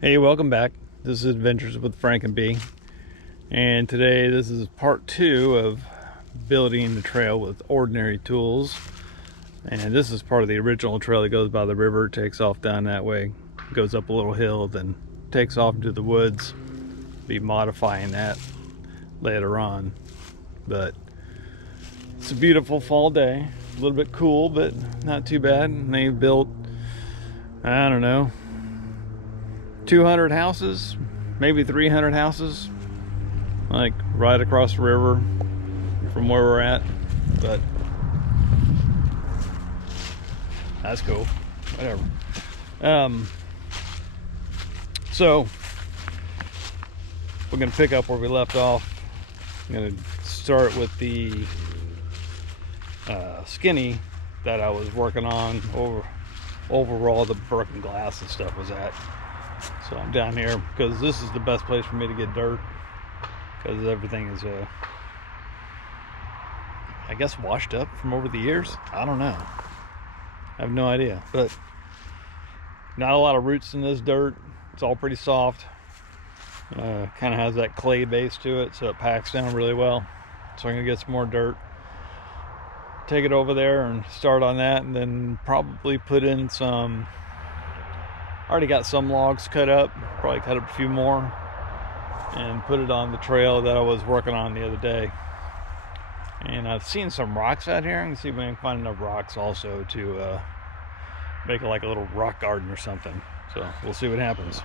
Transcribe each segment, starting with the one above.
Hey, welcome back. This is Adventures with Frank and B. And today this is part 2 of building the trail with ordinary tools. And this is part of the original trail that goes by the river, takes off down that way, goes up a little hill, then takes off into the woods. Be modifying that later on. But it's a beautiful fall day. A little bit cool, but not too bad. And they built, I don't know, 200 houses, maybe 300 houses, like right across the river from where we're at. But that's cool, whatever. So we're gonna pick up where we left off. I'm gonna start with the skinny that I was working on over where all the broken glass and stuff was at. So I'm down here because this is the best place for me to get dirt, because everything is I guess washed up from over the years. I don't know, I have no idea, but not a lot of roots in this dirt. It's all pretty soft, kind of has that clay base to it, so it packs down really well. So I'm gonna get some more dirt, take it over there and start on that, and then probably put in some, already got some logs cut up, probably cut up a few more and put it on the trail that I was working on the other day. And I've seen some rocks out here. I can see if I can find enough rocks also to make it like a little rock garden or something. So we'll see what happens.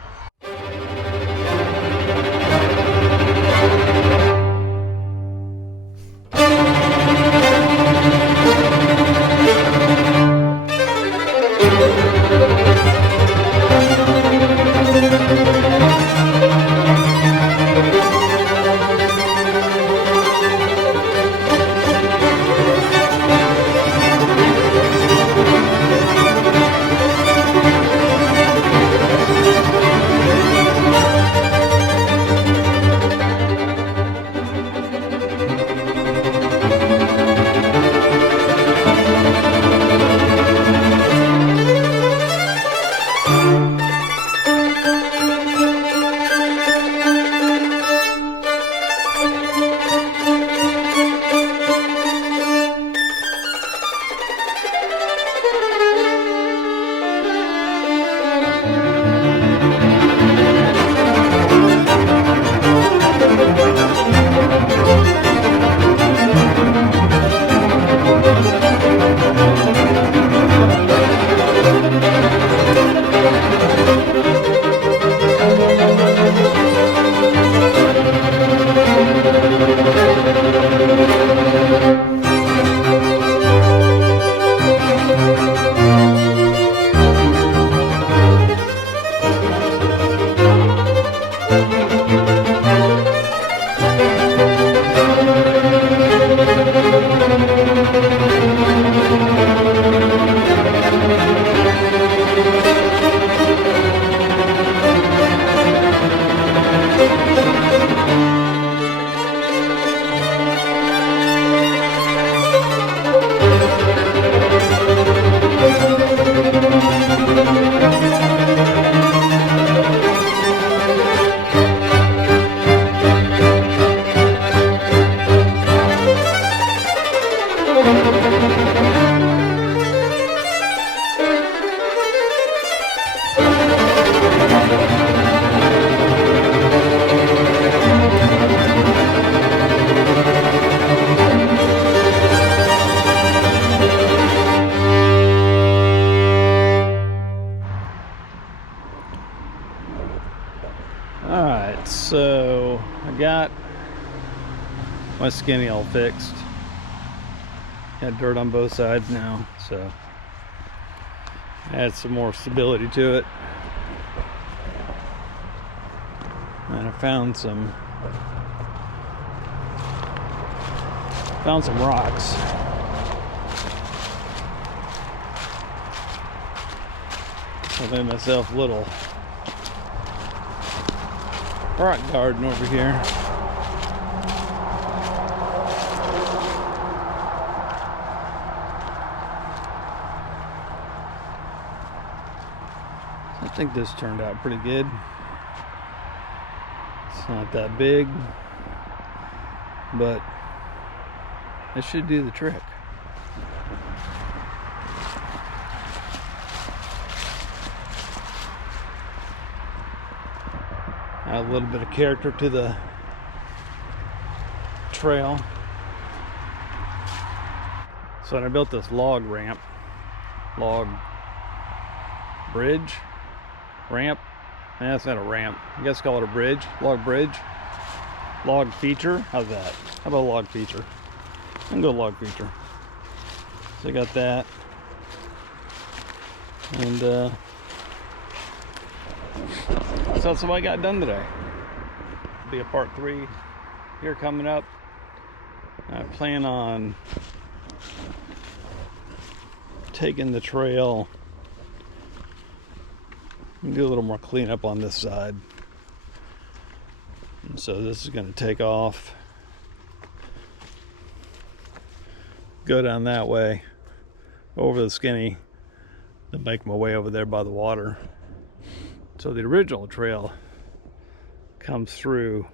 Alright, so I got my skinny all fixed. Got dirt on both sides now, so add some more stability to it. And I found some rocks. I made myself a little rock garden over here. I think this turned out pretty good. It's not that big, but it should do the trick. Add a little bit of character to the trail. So I built this log bridge, ramp. That's not a ramp. I guess call it a bridge, log feature. How's that? How about a log feature? I can go log feature. So I got that, and so that's what I got done today. Be a part 3 here coming up. I plan on taking the trail and do a little more cleanup on this side. And so this is going to take off, go down that way over the skinny, then make my way over there by the water. So the original trail comes through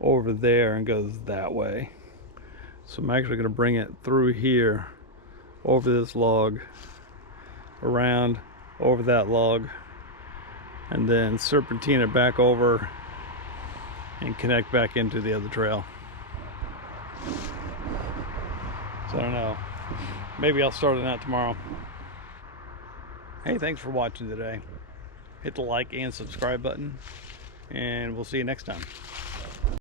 over there and goes that way. So I'm actually going to bring it through here, over this log, around, over that log, and then serpentine it back over and connect back into the other trail. So I don't know, maybe I'll start on that tomorrow. Hey, thanks for watching today. Hit the like and subscribe button, and we'll see you next time.